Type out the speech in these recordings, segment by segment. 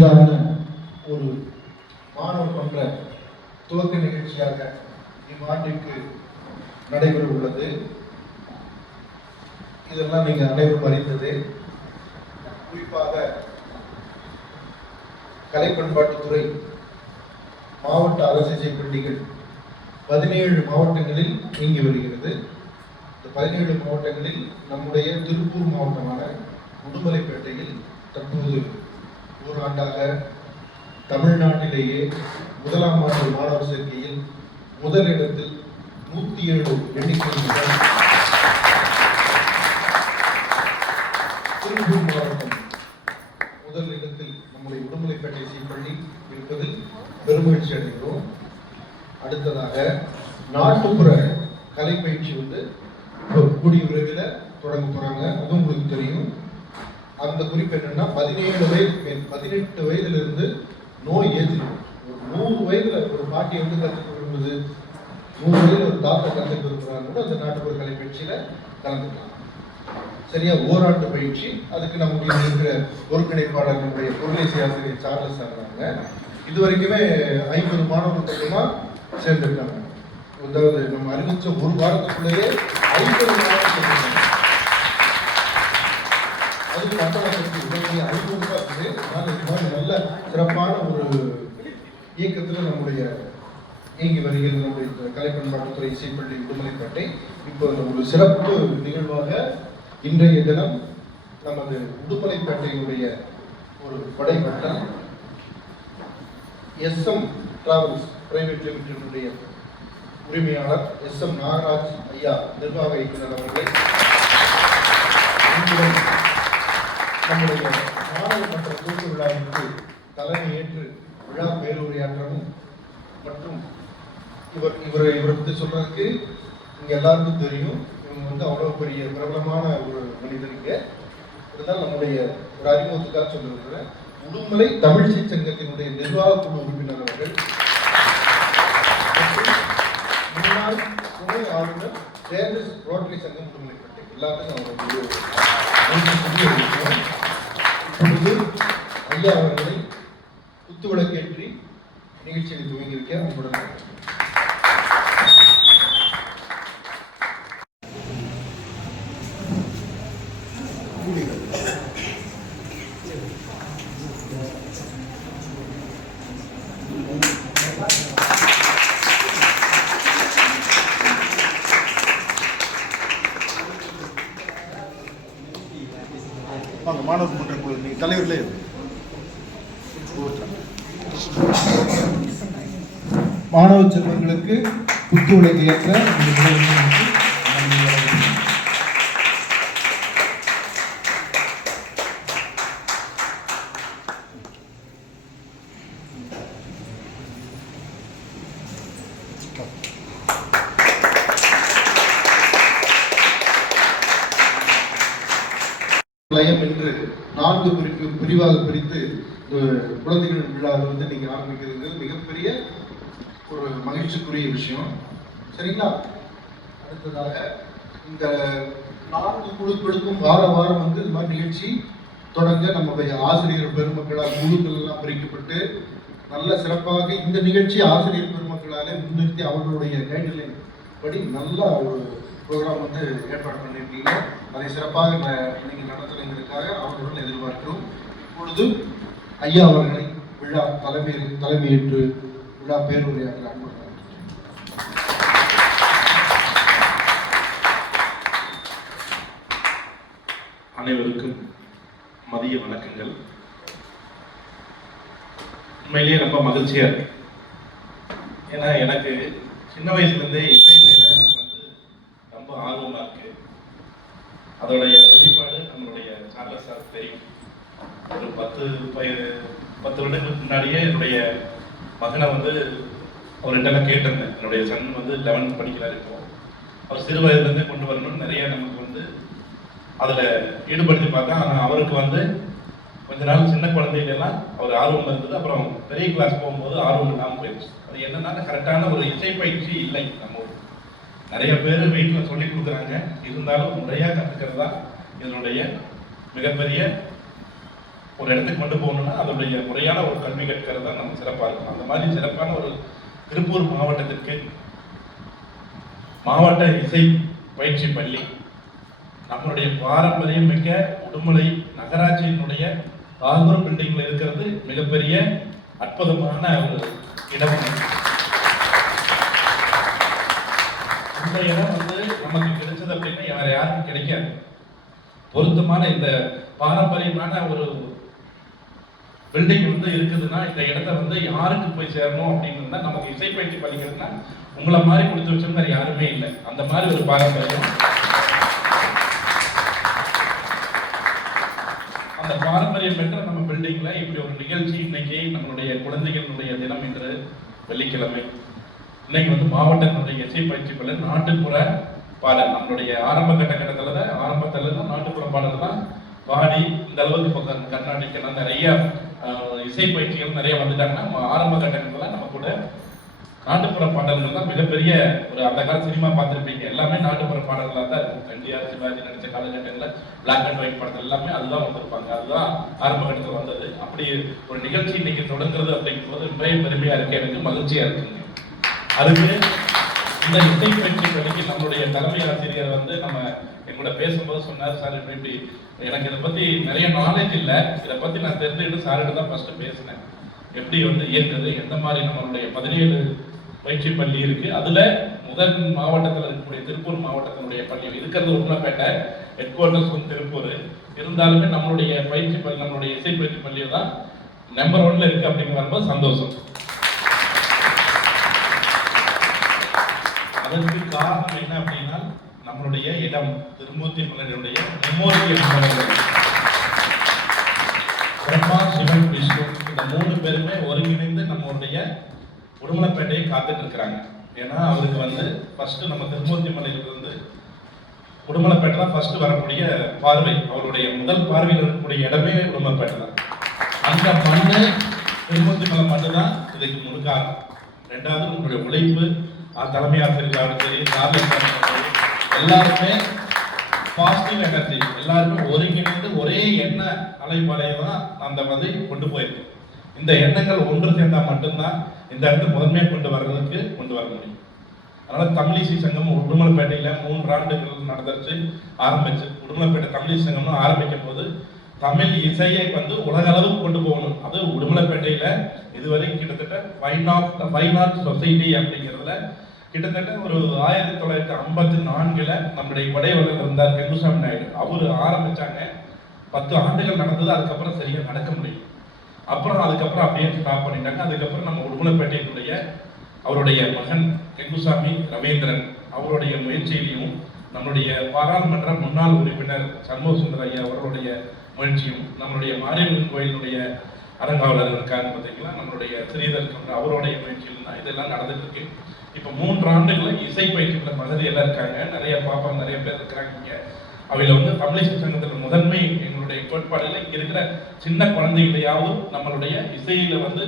இனிதான ஒரு மாணவர் பண்ற துவக்க நிகழ்ச்சியாக இவ்வாண்டிற்கு நடைபெற உள்ளது. இதெல்லாம் நீங்கள் அனைவரும் அறிந்தது. குறிப்பாக கலை பண்பாட்டுத்துறை மாவட்ட அரசிசை பள்ளிகள் பதினேழு மாவட்டங்களில் இயங்கி வருகிறது. இந்த பதினேழு மாவட்டங்களில் நம்முடைய திருப்பூர் மாவட்டமான உடுமலைப்பேட்டையில் தற்போது ஓராண்டாக தமிழ்நாட்டிலேயே முதலாம் ஆண்டு மாணவர் சேர்க்கையில் முதலிடத்தில் நூற்றி ஏழு எண்ணிக்கை திருப்பூர் மாவட்டம் முதல் இடத்தில் நம்முடைய உடுமலைப்பேட்டை சி பள்ளி இருப்பதில் பெருமகிழ்ச்சி அடைகிறோம். அடுத்ததாக நாட்டுப்புற கலை பயிற்சி வந்து இப்போ கூடிய விரைவில் தொடங்க போறாங்க அதுவும் உங்களுக்கு தெரியும் அந்த குறிப்பு என்னன்னா பதினேழு வயது பதினெட்டு வயதுல இருந்து நோய் ஏற்றிடும் ஒரு நூறு வயதுல ஒரு பாட்டி வந்து கற்றுக்க விரும்புது நூறு வயதுல ஒரு தாத்தா கற்றுக்க விரும்புறாங்க கூட அந்த நாட்டுப்புற கலை பயிற்சியில கலந்துக்கலாம். சரியா? ஓராண்டு பயிற்சி. அதுக்கு நமக்கு இருக்கிற ஒருங்கிணைப்பாளர்களுடைய நம்முடைய ஆசிரியர் சார்லஸ் ஆகிறாங்க இது வரைக்குமே ஐம்பது மாணவர்கள் பக்கமா சேர்ந்திருக்காங்க. அதாவது நம்ம அறிவிச்ச ஒரு வாரத்துக்குள்ளேயே ஐம்பது மாணவர்கள் சேர்ந்திருக்காங்க அதுக்கு கட்டணம் கட்டி உடனே ஐநூறு ரூபாய் இருக்குது அதனால இது மாதிரி நல்ல சிறப்பான ஒரு இயக்கத்தில் நம்முடைய இயங்கி வருகிறது நம்முடைய இந்த கலை பண்பாட்டுத்துறை இசைப்பள்ளி உடுமலைப்பேட்டை. இப்போ ஒரு சிறப்பு நிகழ்வாக இன்றைய தினம் நமது உடுமலைப்பேட்டையினுடைய ஒரு படைப்பட்டம் எஸ்எம் டிராவல்ஸ் பிரைவேட் லிமிடெடுடைய உரிமையாளர் எஸ் எம் நாகராஜ் ஐயா நிர்வாக இயக்குனர் அவர்களை. நம்முடைய மாணவர் மன்ற தூக்கு விழாவிற்கு தலைமையேற்று விழா பேருரையாற்றவும் மற்றும் இவர் இவர் இவரை பற்றி சொல்றதுக்கு இங்கே எல்லாருக்கும் தெரியும். இவங்க வந்து அவ்வளோ பெரிய பிரபலமான ஒரு மனிதர் இங்க. இருந்தால் நம்முடைய ஒரு அறிமுகத்துக்காக சொல்லியிருக்கிறேன். உடுமலை தமிழிசை சங்கத்தினுடைய நிர்வாக குழு உறுப்பினர் அவர்கள். முன்னாள் துணை ஆளுநர் தேர்தல் ரோட்டரி சங்கம் உடுமலைப்பேட்டை எல்லாத்துக்கும் அவங்க இப்பொழுது ஐயா அவர்களை குத்துவிளக்கேற்றி நிகழ்ச்சியை துவங்கி வைக்க உங்களுடன் வாங்க மாணவர் மன்ற குழு நீங்க தலைவர்களே மாணவ செல்வங்களுக்கு புத்துழைக்கு ஏற்ற இந்த என்று நான்கு பிரிவு பிரிவாக பிரித்து குழந்தைகள் விழாவை வந்து நீங்க ஆரம்பிக்கிறது மிகப்பெரிய மகிழ்ச்சிக்குரிய விஷயம். சரிங்களா? அடுத்ததாக இந்த நான்கு குழுக்களுக்கும் வார வாரம் வந்து இந்த மாதிரி நிகழ்ச்சி தொடங்க நம்முடைய ஆசிரியர் பெருமக்களால் குழுக்கள் எல்லாம் பிரிக்கப்பட்டு நல்ல சிறப்பாக இந்த நிகழ்ச்சி ஆசிரியர் பெருமக்களாலே முன்னிறுத்தி அவர்களுடைய கைட்லைன் படி நல்ல ஒரு ப்ரோக்ராம் வந்து ஏற்பாடு பண்ணியிருக்கீங்க. அதை சிறப்பாக இன்னைக்கு நீங்க அவர்களுடன் எதிர்பார்க்கிறோம். இப்பொழுது ஐயா அவர்களை விழா தலைமை தலைமையேற்று எல்லா பேருடைய அனைவருக்கும் மதிய வணக்கங்கள். உண்மையிலேயே ரொம்ப மகிழ்ச்சியா இருக்கு. ஏன்னா எனக்கு சின்ன வயசுலேருந்தே இசை மேல எனக்கு வந்து ரொம்ப ஆர்வமா இருக்கு. அதோடைய வெளிப்பாடு நம்மளுடைய சார்லஸ் சார் தெரியும். ஒரு பத்து பத்து வருடங்களுக்கு முன்னாடியே என்னுடைய மகனை வந்து அவர்கிட்ட நான் கேட்டிருந்தேன். என்னுடைய சன் வந்து லெவன்த் படிக்கிறார் இப்போ. அவர் சிறு வயதுலேருந்தே கொண்டு வரணும்னு நிறைய நமக்கு வந்து அதில் ஈடுபடுத்தி பார்த்தா ஆனால் அவருக்கு வந்து கொஞ்ச நாள் சின்ன குழந்தைகளெல்லாம் அவர் ஆர்வம் இருந்தது. அப்புறம் பெரிய கிளாஸ் போகும்போது ஆர்வம் இல்லாமல் போயிடுச்சு. அது என்னன்னா கரெக்டான ஒரு இசை பயிற்சி இல்லை நம்ம நிறைய பேர் வீட்டில் சொல்லி கொடுக்குறாங்க. இருந்தாலும் முறையாக கற்றுக்கிறது தான் இதனுடைய மிகப்பெரிய ஒரு இடத்துக்கு கொண்டு போகணும்னா அதனுடைய முறையான ஒரு கல்வி கற்கிறது தான் நம்ம சிறப்பாக இருக்கும் அந்த மாதிரி சிறப்பான ஒரு திருப்பூர் மாவட்டத்திற்கு மாவட்ட இசை பயிற்சி பள்ளி நம்மளுடைய பாரம்பரியம் மிக்க உடுமலை நகராட்சியினுடைய தாகூர் பில்டிங்கில் இருக்கிறது மிகப்பெரிய அற்புதமான ஒரு இடம். இந்த இடம் வந்து நமக்கு கிடைச்சது அப்படின்னா யார் யாருக்கும் கிடைக்காது. பொருத்தமான இந்த பாரம்பரியமான ஒரு பில்டிங் வந்து இருக்குதுன்னா இந்த இடத்த வந்து யாருக்கு போய் சேரணும் அப்படின்னா நமக்கு இசைப்பயிற்சி பயிற்சி உங்களை மாதிரி கொடுத்து வச்சவங்க யாருமே இல்லை. அந்த மாதிரி ஒரு பாரம்பரியம். அந்த பாரம்பரியம் பெற்ற நம்ம பில்டிங்ல இப்படி ஒரு நிகழ்ச்சி இன்னைக்கு நம்மளுடைய குழந்தைகளுடைய தினம் என்று வெள்ளிக்கிழமை. இன்னைக்கு வந்து மாவட்டத்தினுடைய இசை பயிற்சி பள்ளி நாட்டுப்புற பாடல். நம்மளுடைய ஆரம்ப கட்டகட்டத்துல தான் ஆரம்பத்தில் தான் நாட்டுப்புற பாடல் தான். பாடி இந்த அளவுக்கு இப்போ கண்ணாடிக்கெல்லாம் நிறைய இசை பயிற்சிகள் நிறைய வந்துட்டாங்கன்னா நம்ம ஆரம்ப கட்டங்களில் நம்ம கூட நாட்டுப்புற பாடல்கள் தான் மிகப்பெரிய ஒரு அந்த கால சினிமா பார்த்துருப்பீங்க. எல்லாமே நாட்டுப்புற பாடல்களாக தான் இருக்கும். கண்டியார் சிவாஜி நடித்த காலகட்டங்களில் பிளாக் அண்ட் ஒயிட் படத்தில் எல்லாமே அதுதான் வந்திருப்பாங்க. அதுதான் ஆரம்ப கட்டத்தில் வந்தது. அப்படி ஒரு நிகழ்ச்சி இன்னைக்கு தொடங்குறது அப்படிங்கும்போது மிக பெருமையாக இருக்கு. எனக்கு மகிழ்ச்சியாக இருக்குங்க. அதுக்கு இந்த இசை பயிற்சி பள்ளிக்கு நம்மளுடைய தலைமை ஆசிரியர் வந்து நம்ம எங்கூட பேசும்போது சொன்னார் சார் இப்படி இப்படி எனக்கு இதை பத்தி நிறைய நாலேஜ் இல்லை. இதை பத்தி நான் தெரிஞ்சுக்கிட்டு சார்கிட்ட தான் ஃபர்ஸ்ட் பேசினேன். எப்படி வந்து இயங்குது எந்த மாதிரி நம்மளுடைய பதினேழு பயிற்சி பள்ளி இருக்கு? அதுல முதல் மாவட்டத்தில் இருக்கக்கூடிய திருப்பூர் மாவட்டத்தினுடைய பள்ளி இருக்கிறது உண்மைப்பேட்டை ஹெட் குவார்ட்டர்ஸ் வந்து திருப்பூர். இருந்தாலுமே நம்மளுடைய பயிற்சி பள்ளி நம்மளுடைய இசை பயிற்சி பள்ளியை தான் நம்பர் ஒன்ல இருக்கு அப்படிங்கிற வரும்போது சந்தோஷம். அதற்கு காரணம் என்ன அப்படின்னா நம்மளுடைய இடம் திருமூர்த்தி மலருடைய மெமோரியல் பிரம்மா சிவன் விஷ்ணு இந்த மூணு பேருமே ஒருங்கிணைந்து நம்மளுடைய உடுமலைப்பேட்டையை காத்துட்டு இருக்கிறாங்க. ஏன்னா அவருக்கு வந்து ஃபர்ஸ்ட் நம்ம திருமூர்த்தி மலையிலிருந்து உடுமலைப்பேட்டை தான் ஃபர்ஸ்ட் வரக்கூடிய பார்வை. அவருடைய முதல் பார்வையில் இருக்கக்கூடிய இடமே உடுமலைப்பேட்டை தான். அந்த மண்ணு திருமூர்த்தி மலை மட்டும்தான் தான் இதுக்கு முழுக்காகும் ரெண்டாவது உங்களுடைய உழைப்பு தலைமை ஆசிரியர்களாலும் சரி எல்லாருமே பாசிட்டிவ் எனர்ஜி எல்லாருமே ஒருங்கிணைந்து ஒரே எண்ண அலைப்பாளையை தான் அந்த மாதிரி கொண்டு போயிருக்கு. இந்த எண்ணங்கள் ஒன்று சேர்ந்தால் மட்டும்தான் இந்த இடத்துல முதன்மையாக கொண்டு வர்றதுக்கு கொண்டு வர முடியும். அதனால் தமிழிசை சங்கம் உடுமலைப்பேட்டையில் மூன்று ஆண்டுகள் நடந்துருச்சு ஆரம்பிச்சு. உடுமலைப்பேட்டை தமிழிசை சங்கம்னு ஆரம்பிக்கும் போது தமிழ் இசையை வந்து உலக அளவுக்கு கொண்டு போகணும். அது உடுமலைப்பேட்டையில் இதுவரைக்கும் கிட்டத்தட்ட fine of fine art society அப்படிங்கிறதுல கிட்டத்தட்ட ஒரு ஆயிரத்தி தொள்ளாயிரத்தி ஐம்பத்தி நான்கில் நம்முடைய கொடைவளர் இருந்தார் கெங்குசாமி நாயுடு. அவர் ஆரம்பிச்சாங்க பத்து ஆண்டுகள் நடந்தது அதுக்கப்புறம் சரியாக நடக்க முடியும் அப்புறம் அதுக்கப்புறம் அப்படியே ஸ்டாப் பண்ணிட்டாங்க. அதுக்கப்புறம் நம்ம உடுமலைப்பேட்டையினுடைய அவருடைய மகன் கெங்குசாமி ரவீந்திரன் அவருடைய முயற்சியிலையும் நம்முடைய பாராளுமன்ற முன்னாள் உறுப்பினர் சண்முக சுந்தர ஐயா அவர்களுடைய முயற்சியும் நம்மளுடைய மாரியம்மன் கோயிலுடைய அரங்காவலர் இருக்காரு பார்த்தீங்களா? நம்மளுடைய ஸ்ரீதர் கவுண்டர் அவருடைய முயற்சியில் தான் இதெல்லாம் நடந்துட்டு இருக்கு இப்போ மூன்று ஆண்டுகளும் இசை பயிற்சிக்கிற பகுதியெல்லாம் இருக்காங்க. நிறைய பாப்பா நிறைய பேர் இருக்கிறாங்க இங்க. அவையில வந்து தமிழிசை சங்கத்தில் முதன்மை எங்களுடைய கோட்பாடுல இங்கே இருக்கிற சின்ன குழந்தைகளையாவது நம்மளுடைய இசையில வந்து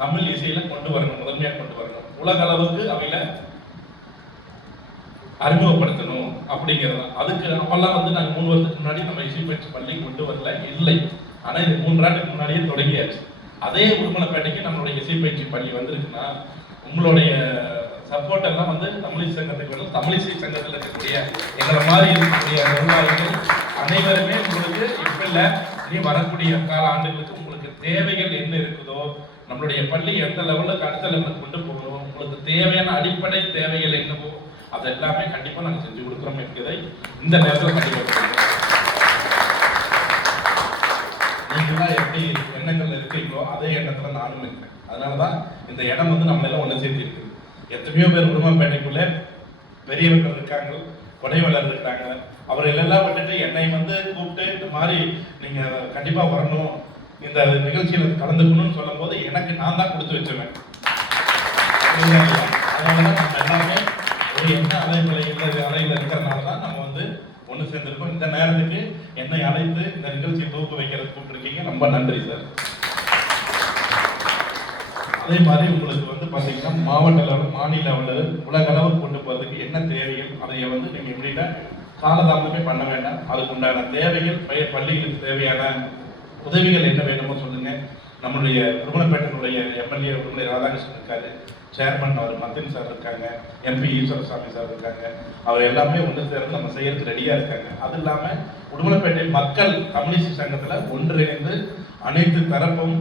தமிழ் இசையில கொண்டு வரணும் முதன்மையாக கொண்டு வரணும். உலக அளவுக்கு அவையில அறிமுகப்படுத்தணும் அப்படிங்கிறது. தான். அதுக்கு அப்பெல்லாம் வந்து நாங்கள் மூணு வருஷத்துக்கு முன்னாடி நம்ம இசைப்பயிற்சி பள்ளி கொண்டு வரல. இல்லை. ஆனால் இது மூன்றாண்டுக்கு முன்னாடியே தொடங்கியாச்சு. அதே உடுமலைப்பேட்டைக்கு நம்மளுடைய இசைப்பயிற்சி பள்ளி வந்திருக்குன்னா உங்களுடைய சப்போர்ட் எல்லாம் வந்து தமிழிசை சங்கத்துக்கு வரும் தமிழிசை சங்கத்தில் இருக்கக்கூடிய எங்களை மாதிரி இருக்கக்கூடிய நிர்வாகிகள் அனைவருமே உங்களுக்கு இப்ப இல்லை இனி வரக்கூடிய கால ஆண்டுகளுக்கு உங்களுக்கு தேவைகள் என்ன இருக்குதோ நம்மளுடைய பள்ளி எந்த லெவலுக்கு அடுத்த லெவலுக்கு கொண்டு போகணும் உங்களுக்கு தேவையான அடிப்படை தேவைகள் என்னவோ அது எல்லாமே கண்டிப்பா நாங்க செஞ்சு கொடுக்குறோம் என்பதை இந்த நேரத்தில் கண்டிப்பா சொல்றேன். நீங்களாம் எப்படி எண்ணங்கள் இருக்கீங்களோ அதே எண்ணத்துல நானும் இருக்கேன். அதனாலதான் இந்த இடம் வந்து நம்ம எல்லாம் ஒண்ணு சேர்த்து இருக்குது எத்தனையோ பேர் உடுமப்பேட்டைக்குள்ள பெரியவர்கள் இருக்காங்க கொடைவளர் இருக்காங்க. அவர்கள் எல்லாம் விட்டுட்டு என்னை வந்து கூப்பிட்டு இந்த மாதிரி நீங்க கண்டிப்பா வரணும். இந்த நிகழ்ச்சியில கலந்துக்கணும்னு சொல்லும் போது எனக்கு நான் தான் கொடுத்து வச்சுவேன் அதனாலதான் நம்ம எல்லாமே என்ன எண்ண அலைநிலையில் அலையில் இருக்கிறனால தான் நம்ம வந்து ஒன்று சேர்ந்திருக்கோம். இந்த நேரத்துக்கு என்னை அழைத்து இந்த நிகழ்ச்சியை தொகுப்பு வைக்கிறது கூப்பிட்டுருக்கீங்க. ரொம்ப நன்றி சார். அதே மாதிரி உங்களுக்கு வந்து பார்த்தீங்கன்னா மாவட்ட லெவல் மாநில லெவலில் உலக அளவு கொண்டு போகிறதுக்கு என்ன தேவையோ அதை வந்து நீங்கள் எப்படின்னா காலதாமதமே பண்ண வேண்டாம். அதுக்கு உண்டான தேவைகள் பய- பள்ளிகளுக்கு தேவையான உதவிகள் என்ன வேணுமோ சொல்லுங்கள் நம்மளுடைய திருமணப்பேட்டனுடைய எம்எல்ஏ உடுமலை ராதாகிருஷ்ணன் இருக்காரு. சேர்மன் அவர் மந்திரி சார் இருக்காங்க எம்பி ஈஸ்வரசாமி சார் இருக்காங்க அவர் எல்லாமே ஒன்று சேர்ந்து நம்ம செய்யறதுக்கு ரெடியாக இருக்காங்க. அது இல்லாமல் உடுமலைப்பேட்டை மக்கள் கம்யூனிஸ்ட் சங்கத்தில் ஒன்றிணைந்து அனைத்து தரப்பும்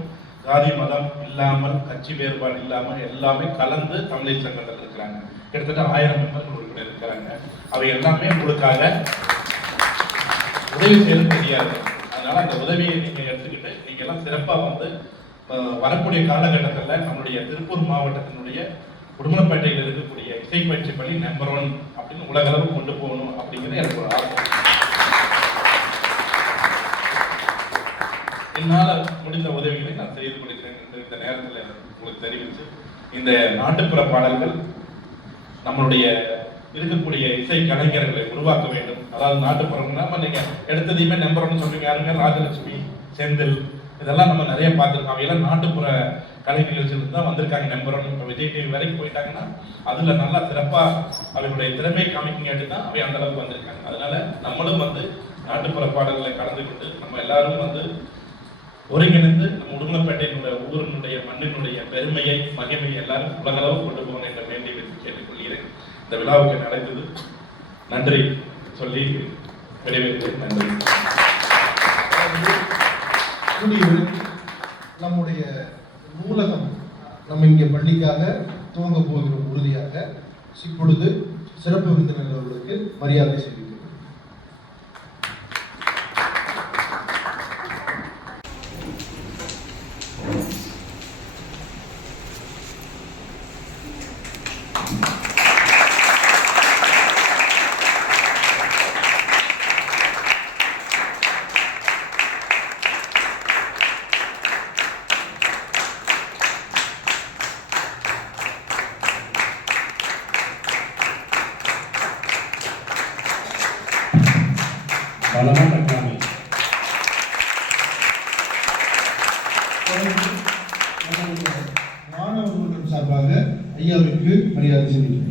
ஜாதி மதம் இல்லாமல் கட்சி வேறுபாடு இல்லாமல் எல்லாமே கலந்து கம்யூனிஸ்ட் சங்கத்தில் இருக்கிறாங்க. கிட்டத்தட்ட ஆயிரம் மெம்பர்கள் உறுப்பினர் இருக்கிறாங்க. அவை எல்லாமே உங்களுக்காக உதவி செய்யறது தெரியாது. அதனால அந்த உதவியை நீங்கள் எடுத்துக்கிட்டு நீங்கள் எல்லாம் சிறப்பாக வந்து வரக்கூடிய காலகட்டத்தில் நம்மளுடைய திருப்பூர் மாவட்டத்தினுடைய உடுமலப்பேட்டையில் இருக்கக்கூடிய இசை பயிற்சி பள்ளி நம்பர் ஒன் அப்படின்னு உலக அளவு கொண்டு போகணும் அப்படிங்கிறது எனக்கு ஒரு ஆர்வம். என்னால் முடிந்த உதவிகளை நான் செய்து கொடுக்கிறேன் என்று இந்த நேரத்தில் உங்களுக்கு தெரிவித்து இந்த நாட்டுப்புற பாடல்கள் நம்மளுடைய இருக்கக்கூடிய இசை கலைஞர்களை உருவாக்க வேண்டும். அதாவது நாட்டுப்புறம்னா நம்ம எடுத்ததையுமே நம்பர் ஒன்று சொல்லுங்க யாருங்க? ராஜலட்சுமி செந்தில் இதெல்லாம் நம்ம நிறைய பார்த்துருக்கோம். அவையெல்லாம் நாட்டுப்புற கலை நிகழ்ச்சியிலிருந்து தான் வந்திருக்காங்க. ஒன் இப்போ விஜய் டிவி வரைக்கும் போயிட்டாங்கன்னா அதில் நல்லா சிறப்பாக அவர்களுடைய திறமை காமிக்கங்காட்டி தான் அவை அந்த அளவுக்கு வந்திருக்காங்க. அதனால நம்மளும் வந்து நாட்டுப்புற பாடல்களை கலந்து கொண்டு நம்ம எல்லாரும் வந்து ஒருங்கிணைந்து நம்ம உடுமலைப்பேட்டையினுடைய ஊரினுடைய மண்ணினுடைய பெருமையை மகிமையை எல்லாரும் உலகளவு கொண்டு போகணும் என்ற வேண்டி கேட்டுக்கொள்கிறேன். இந்த விழாவுக்கு நடந்தது நன்றி சொல்லி விடைபெறுகிறேன். நன்றி. கூடிய நம்முடைய நூலகம் நம்ம இங்கே பள்ளிக்காக துவங்க போகிறோம் உறுதியாக. இப்பொழுது சிறப்பு விருந்தினர்களுக்கு மரியாதை செய்யும் பலமாக காமி மாணவர்கள் சார்பாக ஐயாவிற்கு மரியாதை செய்கிறேன்